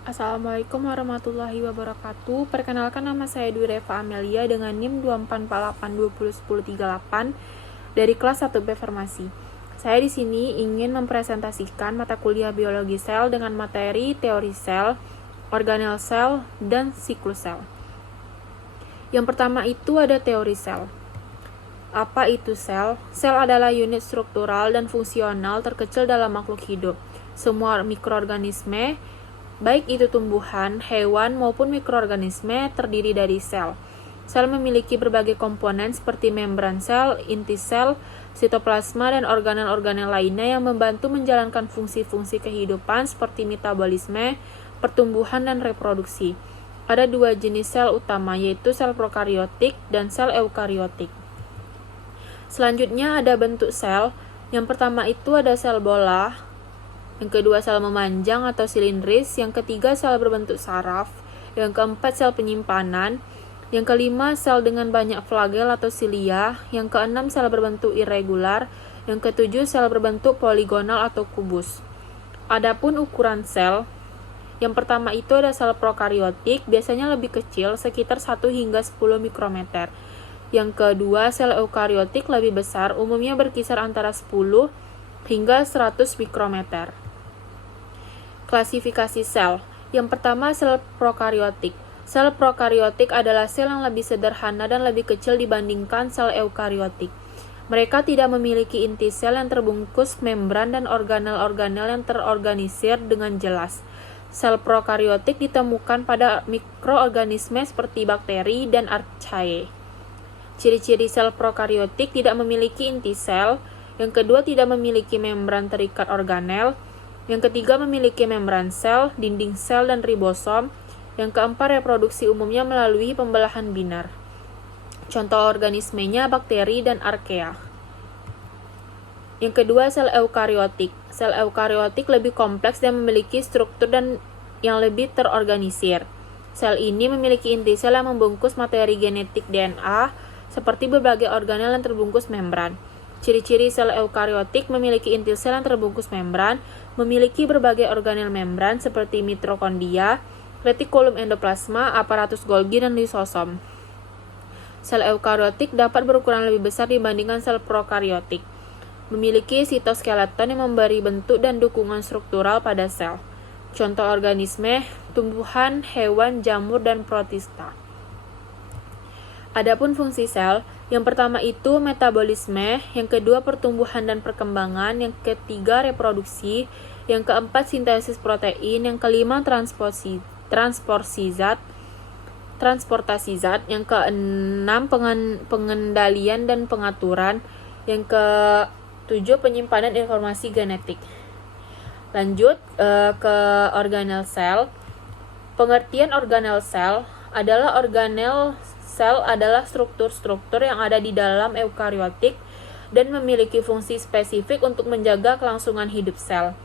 Assalamualaikum warahmatullahi wabarakatuh. Perkenalkan, nama saya Dwi Reva Amelia dengan NIM 2448201038 dari kelas 1B Farmasi. Saya di sini ingin mempresentasikan mata kuliah biologi sel dengan materi teori sel, organel sel, dan siklus sel. Yang pertama itu ada teori sel. Apa itu sel? Sel adalah unit struktural dan fungsional terkecil dalam makhluk hidup. Semua mikroorganisme, baik itu tumbuhan, hewan, maupun mikroorganisme, terdiri dari sel. Sel memiliki berbagai komponen seperti membran sel, inti sel, sitoplasma, dan organel-organel lainnya yang membantu menjalankan fungsi-fungsi kehidupan seperti metabolisme, pertumbuhan, dan reproduksi. Ada dua jenis sel utama, yaitu sel prokariotik dan sel eukariotik. Selanjutnya ada bentuk sel. Yang pertama itu ada sel bola, yang kedua sel memanjang atau silindris, yang ketiga sel berbentuk saraf, yang keempat sel penyimpanan, yang kelima sel dengan banyak flagel atau silia, yang keenam sel berbentuk irregular, yang ketujuh sel berbentuk poligonal atau kubus. Adapun ukuran sel, yang pertama itu ada sel prokariotik, biasanya lebih kecil, sekitar 1 hingga 10 mikrometer. Yang kedua, sel eukariotik lebih besar, umumnya berkisar antara 10 hingga 100 mikrometer. Klasifikasi sel. Yang pertama, sel prokariotik. Sel prokariotik adalah sel yang lebih sederhana dan lebih kecil dibandingkan sel eukariotik. Mereka tidak memiliki inti sel yang terbungkus membran dan organel-organel yang terorganisir dengan jelas. Sel prokariotik ditemukan pada mikroorganisme seperti bakteri dan archaea. Ciri-ciri sel prokariotik: tidak memiliki inti sel. Yang kedua, tidak memiliki membran terikat organel. Yang ketiga, memiliki membran sel, dinding sel, dan ribosom. Yang keempat, reproduksi umumnya melalui pembelahan binar. Contoh organismenya bakteri dan archaea. Yang kedua, sel eukariotik. Sel eukariotik lebih kompleks dan memiliki struktur yang lebih terorganisir. Sel ini memiliki inti sel yang membungkus materi genetik DNA, seperti berbagai organel yang terbungkus membran. Ciri-ciri sel eukariotik: memiliki inti sel yang terbungkus membran, memiliki berbagai organel membran seperti mitokondria, retikulum endoplasma, aparatus Golgi, dan lisosom. Sel eukariotik dapat berukuran lebih besar dibandingkan sel prokariotik. Memiliki sitoskeleton yang memberi bentuk dan dukungan struktural pada sel. Contoh organisme: tumbuhan, hewan, jamur, dan protista. Adapun fungsi sel, yang pertama itu metabolisme, yang kedua pertumbuhan dan perkembangan, yang ketiga reproduksi, yang keempat sintesis protein, yang kelima transportasi zat, yang keenam pengendalian dan pengaturan, yang ketujuh penyimpanan informasi genetik. Lanjut ke organel sel. Pengertian organel sel adalah sel adalah struktur-struktur yang ada di dalam eukariotik dan memiliki fungsi spesifik untuk menjaga kelangsungan hidup sel.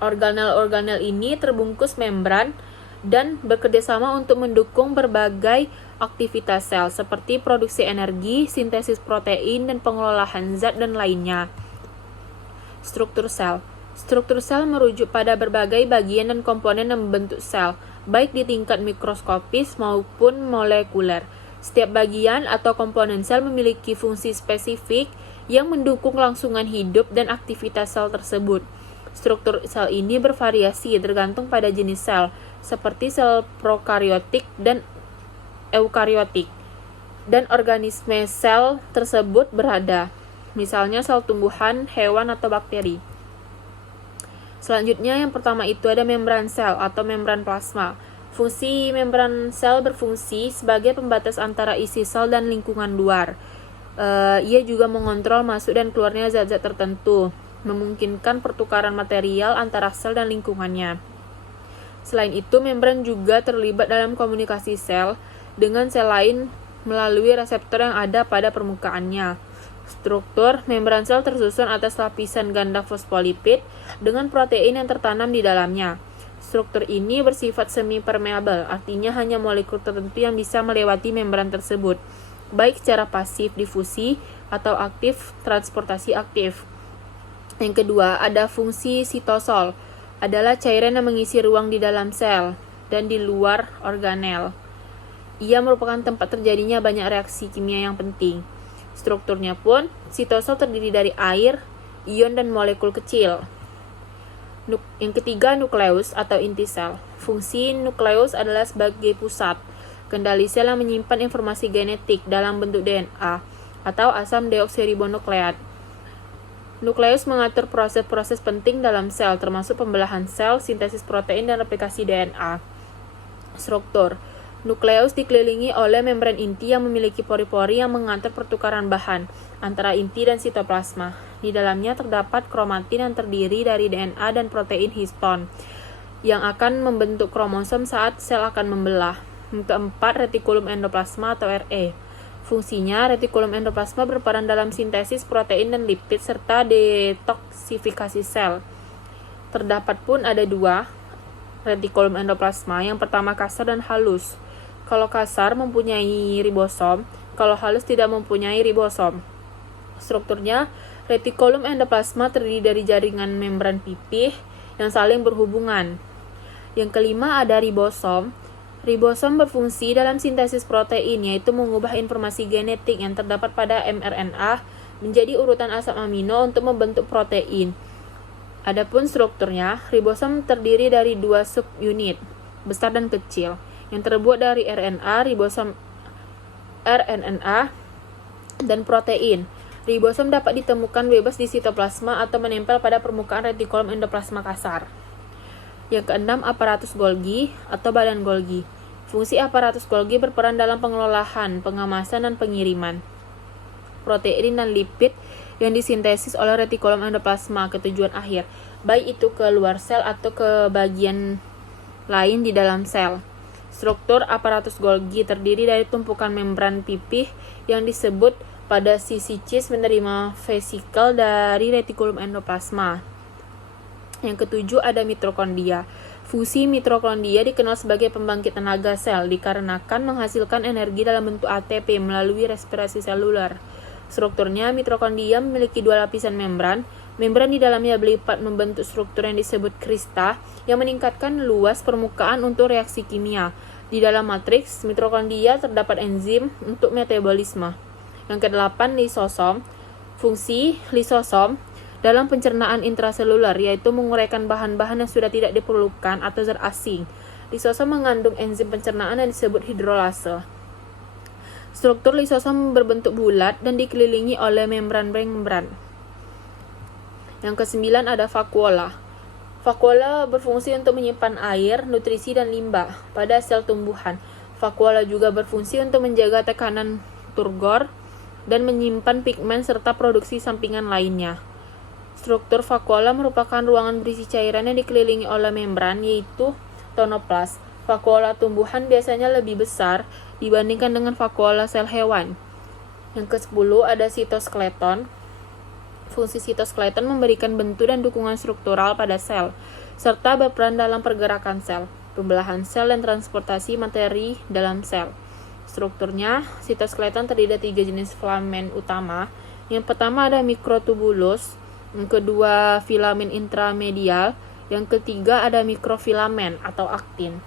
Organel-organel ini terbungkus membran dan bekerjasama untuk mendukung berbagai aktivitas sel seperti produksi energi, sintesis protein, dan pengelolaan zat dan lainnya. Struktur sel. Struktur sel merujuk pada berbagai bagian dan komponen yang membentuk sel, baik di tingkat mikroskopis maupun molekuler. Setiap bagian atau komponen sel memiliki fungsi spesifik yang mendukung kelangsungan hidup dan aktivitas sel tersebut. Struktur sel ini bervariasi tergantung pada jenis sel, seperti sel prokariotik dan eukariotik, dan organisme sel tersebut berada, misalnya sel tumbuhan, hewan, atau bakteri. Selanjutnya, yang pertama itu ada membran sel atau membran plasma. Fungsi membran sel berfungsi sebagai pembatas antara isi sel dan lingkungan luar. Ia juga mengontrol masuk dan keluarnya zat-zat tertentu, memungkinkan pertukaran material antara sel dan lingkungannya. Selain itu, membran juga terlibat dalam komunikasi sel dengan sel lain melalui reseptor yang ada pada permukaannya. Struktur membran sel tersusun atas lapisan ganda fosfolipid dengan protein yang tertanam di dalamnya. Struktur ini bersifat semi-permeabel, artinya hanya molekul tertentu yang bisa melewati membran tersebut, baik secara pasif difusi atau aktif transportasi aktif. Yang kedua, ada fungsi sitosol. adalah cairan yang mengisi ruang di dalam sel dan di luar organel. Ia merupakan tempat terjadinya banyak reaksi kimia yang penting. Strukturnya pun, sitosol terdiri dari air, ion, dan molekul kecil. Yang ketiga, nukleus atau inti sel. Fungsi nukleus adalah sebagai pusat kendali sel yang menyimpan informasi genetik dalam bentuk DNA atau asam deoksiribonukleat. Nukleus mengatur proses-proses penting dalam sel, termasuk pembelahan sel, sintesis protein, dan replikasi DNA. Struktur. Nukleus dikelilingi oleh membran inti yang memiliki pori-pori yang mengatur pertukaran bahan antara inti dan sitoplasma. Di dalamnya terdapat kromatin yang terdiri dari DNA dan protein histon yang akan membentuk kromosom saat sel akan membelah. Yang keempat, retikulum endoplasma atau RE. Fungsinya, retikulum endoplasma berperan dalam sintesis protein dan lipid serta detoksifikasi sel. Terdapat pun ada dua retikulum endoplasma, yang pertama kasar dan halus. Kalau kasar mempunyai ribosom, kalau halus tidak mempunyai ribosom. Strukturnya, retikulum endoplasma terdiri dari jaringan membran pipih yang saling berhubungan. Yang kelima ada ribosom. Ribosom berfungsi dalam sintesis protein, yaitu mengubah informasi genetik yang terdapat pada mRNA menjadi urutan asam amino untuk membentuk protein. Adapun strukturnya, ribosom terdiri dari dua subunit, besar dan kecil, yang terbuat dari RNA, ribosom rNA, dan protein. Ribosom dapat ditemukan bebas di sitoplasma atau menempel pada permukaan retikulum endoplasma kasar. Yang keenam, aparatus Golgi atau badan Golgi. Fungsi aparatus Golgi berperan dalam pengelolaan, pengemasan, dan pengiriman protein dan lipid yang disintesis oleh retikulum endoplasma ke tujuan akhir, baik itu ke luar sel atau ke bagian lain di dalam sel. Struktur aparatus Golgi terdiri dari tumpukan membran pipih yang disebut pada sisi cis menerima vesikel dari retikulum endoplasma. Yang ketujuh ada mitokondria. Fungsi mitokondria dikenal sebagai pembangkit tenaga sel dikarenakan menghasilkan energi dalam bentuk ATP melalui respirasi seluler. Strukturnya, mitokondria memiliki dua lapisan membran. Membran di dalamnya berlipat membentuk struktur yang disebut krista yang meningkatkan luas permukaan untuk reaksi kimia. Di dalam matriks mitokondria terdapat enzim untuk metabolisme. Yang kedelapan, lisosom. Fungsi lisosom dalam pencernaan intraseluler yaitu menguraikan bahan-bahan yang sudah tidak diperlukan atau zat asing. Lisosom mengandung enzim pencernaan yang disebut hidrolase. Struktur lisosom berbentuk bulat dan dikelilingi oleh membran-membran. Yang kesembilan ada vakuola. Vakuola berfungsi untuk menyimpan air, nutrisi, dan limbah pada sel tumbuhan. Vakuola juga berfungsi untuk menjaga tekanan turgor dan menyimpan pigmen serta produksi sampingan lainnya. Struktur vakuola merupakan ruangan berisi cairan yang dikelilingi oleh membran, yaitu tonoplas. Vakuola tumbuhan biasanya lebih besar dibandingkan dengan vakuola sel hewan. Yang ke-10 ada sitoskeleton. Fungsi sitoskeleton memberikan bentuk dan dukungan struktural pada sel, serta berperan dalam pergerakan sel, pembelahan sel, dan transportasi materi dalam sel. Strukturnya, sitoskeleton terdiri dari 3 jenis filamen utama. Yang pertama ada mikrotubulus, yang kedua filamen intramedial, yang ketiga ada mikrofilamen atau aktin.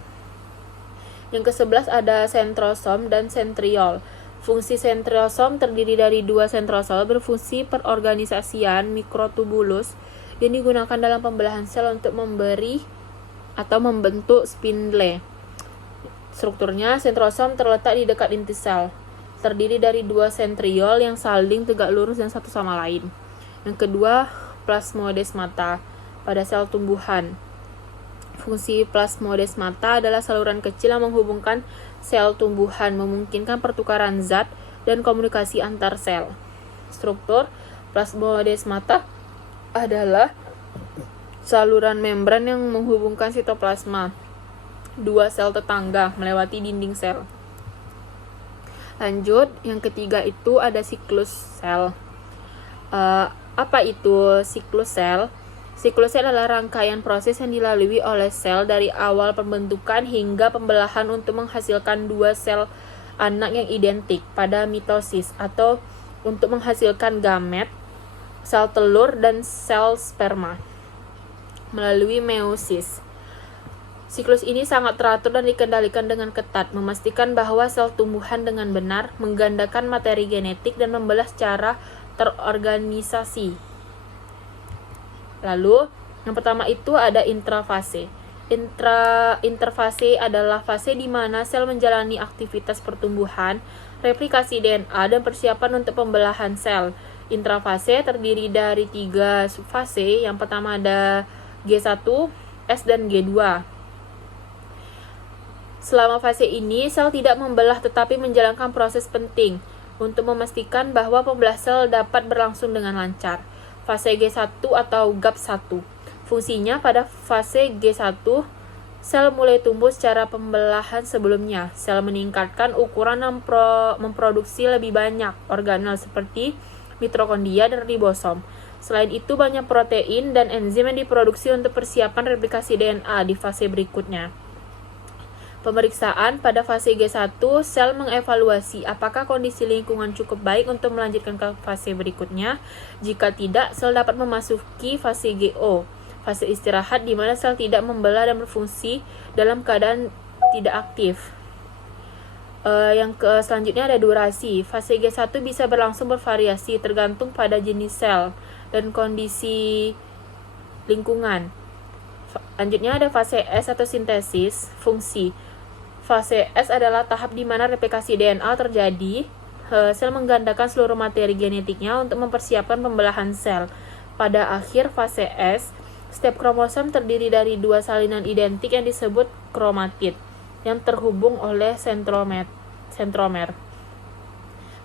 Yang ke-11 ada sentrosom dan sentriol. Fungsi sentrosom terdiri dari 2 sentrosol berfungsi perorganisasian mikrotubulus yang digunakan dalam pembelahan sel untuk memberi atau membentuk spindle. Strukturnya, sentrosom terletak di dekat inti sel, terdiri dari 2 sentriol yang saling tegak lurus dan satu sama lain. Yang kedua, plasmodesmata pada sel tumbuhan. Fungsi plasmodesmata adalah saluran kecil yang menghubungkan sel tumbuhan, memungkinkan pertukaran zat dan komunikasi antar sel. Struktur plasmodesmata adalah saluran membran yang menghubungkan sitoplasma 2 sel tetangga melewati dinding sel. Lanjut, yang ketiga itu ada siklus sel. Apa itu siklus sel? Siklus sel adalah rangkaian proses yang dilalui oleh sel dari awal pembentukan hingga pembelahan untuk menghasilkan 2 sel anak yang identik pada mitosis atau untuk menghasilkan gamet, sel telur, dan sel sperma. melalui meiosis. Siklus ini sangat teratur dan dikendalikan dengan ketat, memastikan bahwa sel tumbuhan dengan benar menggandakan materi genetik dan membelah secara terorganisasi. Lalu, yang pertama itu ada intrafase. Interfase adalah fase di mana sel menjalani aktivitas pertumbuhan, replikasi DNA, dan persiapan untuk pembelahan sel. Intrafase terdiri dari 3 subfase. Yang pertama ada G1, S, dan G2. Selama fase ini, sel tidak membelah tetapi menjalankan proses penting untuk memastikan bahwa pembelah sel dapat berlangsung dengan lancar. Fase G1 atau GAP1. Fungsinya pada fase G1, sel mulai tumbuh secara pembelahan sebelumnya. Sel meningkatkan ukuran dan memproduksi lebih banyak organel seperti mitokondria dan ribosom. Selain itu, banyak protein dan enzim yang diproduksi untuk persiapan replikasi DNA di fase berikutnya. Pemeriksaan pada fase G1, sel mengevaluasi apakah kondisi lingkungan cukup baik untuk melanjutkan ke fase berikutnya. Jika tidak, sel dapat memasuki fase GO, fase istirahat di mana sel tidak membelah dan berfungsi dalam keadaan tidak aktif. Selanjutnya ada durasi. Fase G1 bisa berlangsung bervariasi tergantung pada jenis sel dan kondisi lingkungan. Lanjutnya ada fase S atau sintesis fungsi. Fase S adalah tahap di mana replikasi DNA terjadi. Sel menggandakan seluruh materi genetiknya untuk mempersiapkan pembelahan sel. Pada akhir fase S, setiap kromosom terdiri dari 2 salinan identik yang disebut kromatid, yang terhubung oleh sentromer.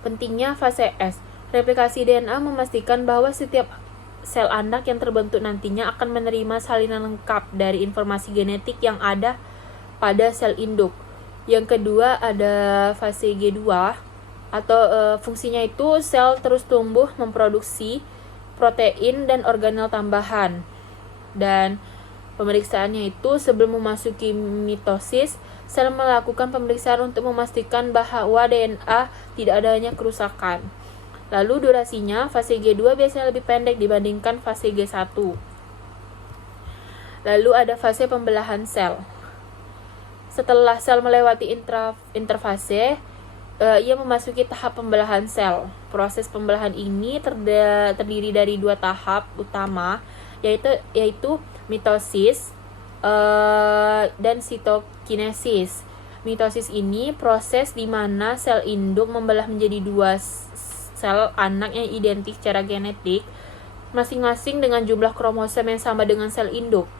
Pentingnya fase S. Replikasi DNA memastikan bahwa setiap sel anak yang terbentuk nantinya akan menerima salinan lengkap dari informasi genetik yang ada pada sel induk. Yang kedua ada fase G2 atau fungsinya itu sel terus tumbuh memproduksi protein dan organel tambahan. Dan pemeriksaannya itu sebelum memasuki mitosis, sel melakukan pemeriksaan untuk memastikan bahwa DNA tidak adanya kerusakan. Lalu durasinya, fase G2 biasanya lebih pendek dibandingkan fase G1. Lalu ada fase pembelahan sel. Setelah sel melewati interfase, ia memasuki tahap pembelahan sel. Proses pembelahan ini terdiri dari 2 tahap utama, yaitu mitosis dan sitokinesis. Mitosis ini proses di mana sel induk membelah menjadi 2 sel anak yang identik secara genetik, masing-masing dengan jumlah kromosom yang sama dengan sel induk.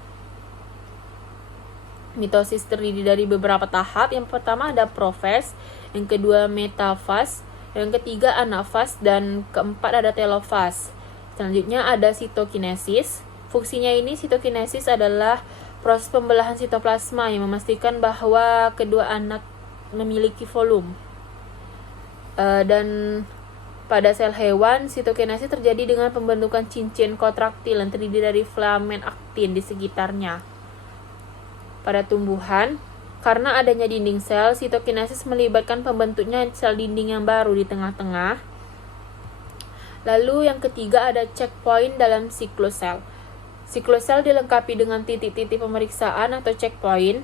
Mitosis terdiri dari beberapa tahap. Yang pertama ada profas, yang kedua metafas, yang ketiga anafas, dan keempat ada telofas. Selanjutnya ada sitokinesis. Fungsinya ini sitokinesis adalah proses pembelahan sitoplasma yang memastikan bahwa kedua anak memiliki volume. Dan pada sel hewan, sitokinesis terjadi dengan pembentukan cincin kontraktil yang terdiri dari filamen aktin di sekitarnya. Pada tumbuhan, karena adanya dinding sel, sitokinesis melibatkan pembentuknya sel dinding yang baru di tengah-tengah. Lalu yang ketiga ada checkpoint dalam siklus sel. Siklus sel dilengkapi dengan titik-titik pemeriksaan atau checkpoint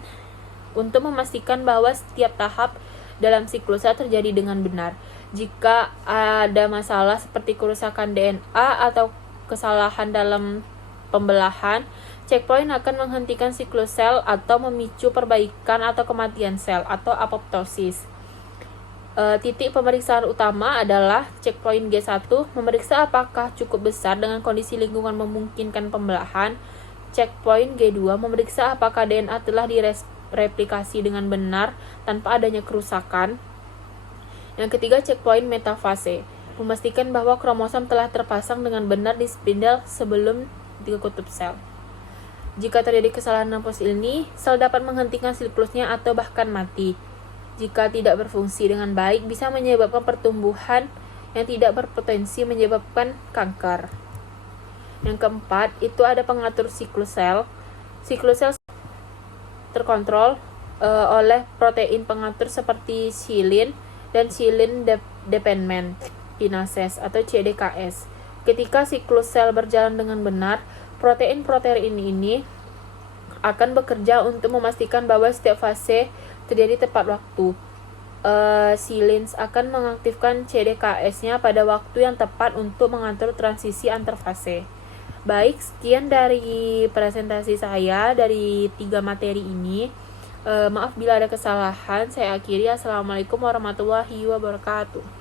untuk memastikan bahwa setiap tahap dalam siklus sel terjadi dengan benar. Jika ada masalah seperti kerusakan DNA atau kesalahan dalam pembelahan, checkpoint akan menghentikan siklus sel atau memicu perbaikan atau kematian sel atau apoptosis. Titik pemeriksaan utama adalah checkpoint G1, memeriksa apakah cukup besar dengan kondisi lingkungan memungkinkan pembelahan. Checkpoint G2, memeriksa apakah DNA telah direplikasi dengan benar tanpa adanya kerusakan. Yang ketiga, checkpoint metafase, memastikan bahwa kromosom telah terpasang dengan benar di spindle sebelum dikutub sel. Jika terjadi kesalahan dalam proses ini, sel dapat menghentikan siklusnya atau bahkan mati. Jika tidak berfungsi dengan baik, bisa menyebabkan pertumbuhan yang tidak berpotensi menyebabkan kanker. Yang keempat, itu ada pengatur siklus sel. Siklus sel terkontrol oleh protein pengatur seperti silin dan silin dependent kinases atau CDKS. Ketika siklus sel berjalan dengan benar, Protein-protein ini akan bekerja untuk memastikan bahwa setiap fase terjadi tepat waktu. Silins akan mengaktifkan CDKS-nya pada waktu yang tepat untuk mengatur transisi antar fase. Baik, sekian dari presentasi saya dari 3 materi ini. Maaf bila ada kesalahan. Saya akhiri. Assalamualaikum warahmatullahi wabarakatuh.